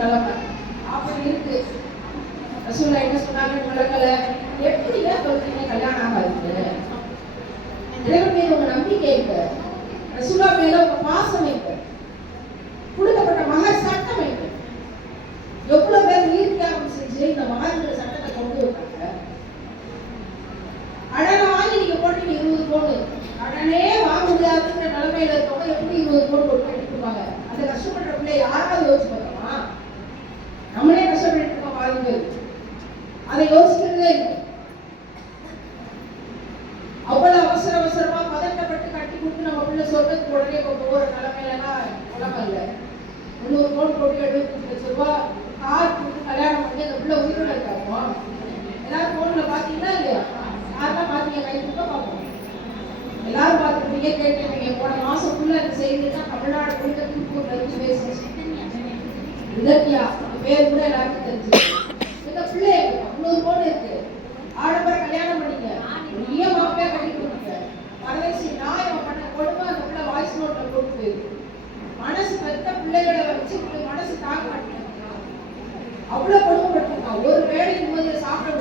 நிலைமை அப்படி இருக்கு. ரசூலுல்லாஹ் என்ன சொன்னாங்க விளக்கல, எப்படிங்க சொல்றீங்க கல்யாணம் ஆகாதுன்னு? இறைவன் மீது உங்க நம்பிக்கை இருக்கு, ரசூலுல்லாஹ் மேல உங்க பாசம் இருக்கு, கொடுக்கப்பட்ட மகர் சட்டம் இருக்கு. எவ்வளவு பேர் உயிர் தியாகம் செஞ்சு இந்த மகர் சட்டத்தை கொண்டு வந்தாங்க. கடனை வாங்கி நீங்க போட்டு 20 பவுன் கடனே வாங்க முடியாதுன்ற நிலைமையில இருக்கவங்க எப்படி 20 பவுன் போட்டு எடுத்துருவாங்க? அந்த கஷ்டப்படுற பிள்ளை யாராவது யோசிச்சு பார்த்தோமா? நம்மளே கஷ்டப்பட்டு இருக்கோம் பாதி பேர், அதை யோசிக்கிறதே இல்லை. அவ்வளவு அவசரமா பதட்டப்பட்டு கட்டி கொடுத்து நம்ம பிள்ளை சொல்றதுக்கு உடனே போற நிலைமையிலலாம் உலகம் இல்லை. 300 பவுன் போட்டு 75 லட்சம் ரூபாய் கார் கொடுத்து கல்யாணம் பண்ணி அந்த பிள்ளை உயிரோட இருக்காங்க. எல்லாரும் போன்ல பாத்தீங்கன்னா இல்லையா? யாரெல்லாம் பாத்தீங்க? கை கொடுக்க பார்ப்போம். எல்லாரும் பார்த்துருப்பீங்க, கேட்டிருப்பீங்க. போன மாசம் ஃபுல்லா இந்த செய்தி தான் தமிழ்நாடு முழுக்க திருப்பூர்ல இருந்து பேசுச்சு. இதற்கியா பேர் கூட எல்லாருக்கும் தெரிஞ்சு. இந்த பிள்ளை 300 பவுன் இருக்கு, ஆடம்பர கல்யாணம் பண்ணீங்க, பெரிய மாப்பிளையா கட்டி கொடுங்க, பரதேசி நாயம் பண்ண கொடுமை அந்த பிள்ளை வாய்ஸ் நோட்ல போட்டு போயிருக்கு. மனசு பெத்த பிள்ளைகளை வச்சு மனசு தாக்க மாட்டேங்க. அவ்வளவு கொடுமைப்பட்டிருக்கான். ஒரு வேளை நிம்மதியை சாப்பிட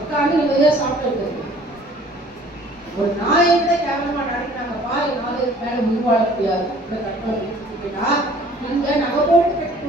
உட்காந்து நிம்மதியா சாப்பிட்டு ஒரு நாயை விட கேவலமா நடக்கிறாங்க. பாய் 4 மேல உருவாட முடியாது. இந்த கட்டணம் இங்க நகை போட்டு கட்டி